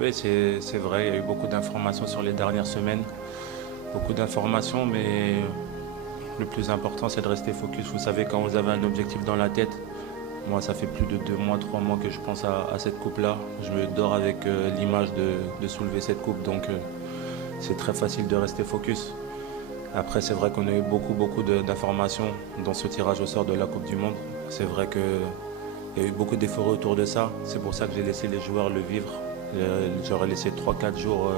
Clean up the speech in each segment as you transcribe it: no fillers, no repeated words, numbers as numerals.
Oui, c'est vrai, il y a eu beaucoup d'informations sur les dernières semaines. Beaucoup d'informations, mais le plus important, c'est de rester focus. Vous savez, quand vous avez un objectif dans la tête, moi, ça fait plus de 2 mois, 3 mois que je pense à cette coupe-là. Je me dors avec l'image de soulever cette coupe, donc c'est très facile de rester focus. Après, c'est vrai qu'on a eu beaucoup d'informations dans ce tirage au sort de la Coupe du Monde. C'est vrai qu'il y a eu beaucoup d'efforts autour de ça. C'est pour ça que j'ai laissé les joueurs le vivre. J'aurais laissé 3 4 jours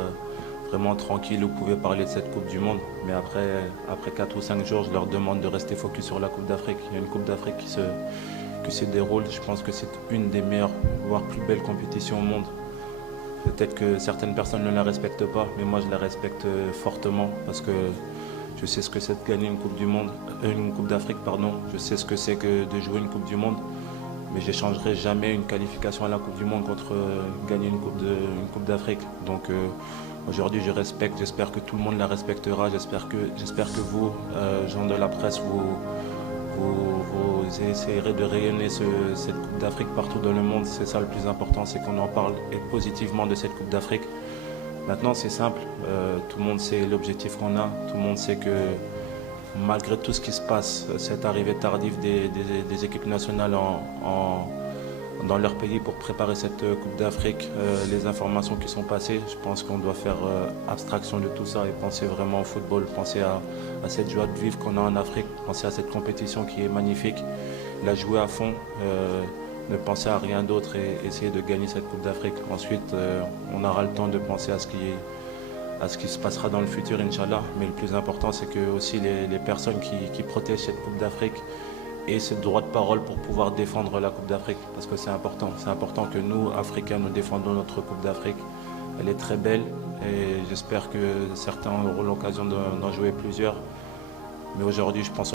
vraiment tranquilles où vous pouvez parler de cette Coupe du Monde. Mais après 4 ou 5 jours, je leur demande de rester focus sur la Coupe d'Afrique. Il y a une Coupe d'Afrique qui se déroule. Je pense que c'est une des meilleures, voire plus belles compétitions au monde. Peut-être que certaines personnes ne la respectent pas, mais moi je la respecte fortement parce que je sais ce que c'est de gagner une Coupe du Monde, une Coupe d'Afrique, pardon. Je sais ce que c'est que de jouer une Coupe du Monde, mais je n'échangerai jamais une qualification à la Coupe du Monde contre gagner une Coupe d'Afrique. Donc aujourd'hui je respecte, j'espère que tout le monde la respectera, j'espère que vous, gens de la presse, vous essayerez de rayonner cette Coupe d'Afrique partout dans le monde. C'est ça le plus important, c'est qu'on en parle et positivement de cette Coupe d'Afrique. Maintenant, c'est simple, tout le monde sait l'objectif qu'on a, tout le monde sait que malgré tout ce qui se passe, cette arrivée tardive des équipes nationales dans leur pays pour préparer cette Coupe d'Afrique, les informations qui sont passées, je pense qu'on doit faire abstraction de tout ça et penser vraiment au football, penser à cette joie de vivre qu'on a en Afrique, penser à cette compétition qui est magnifique, la jouer à fond, ne penser à rien d'autre et essayer de gagner cette Coupe d'Afrique. Ensuite, on aura le temps de penser à ce qui se passera dans le futur, Inch'Allah. Mais le plus important, c'est que aussi les personnes qui protègent cette Coupe d'Afrique aient ce droit de parole pour pouvoir défendre la Coupe d'Afrique. Parce que c'est important. C'est important que nous, Africains, nous défendons notre Coupe d'Afrique. Elle est très belle et j'espère que certains auront l'occasion d'en jouer plusieurs. Mais aujourd'hui, je pense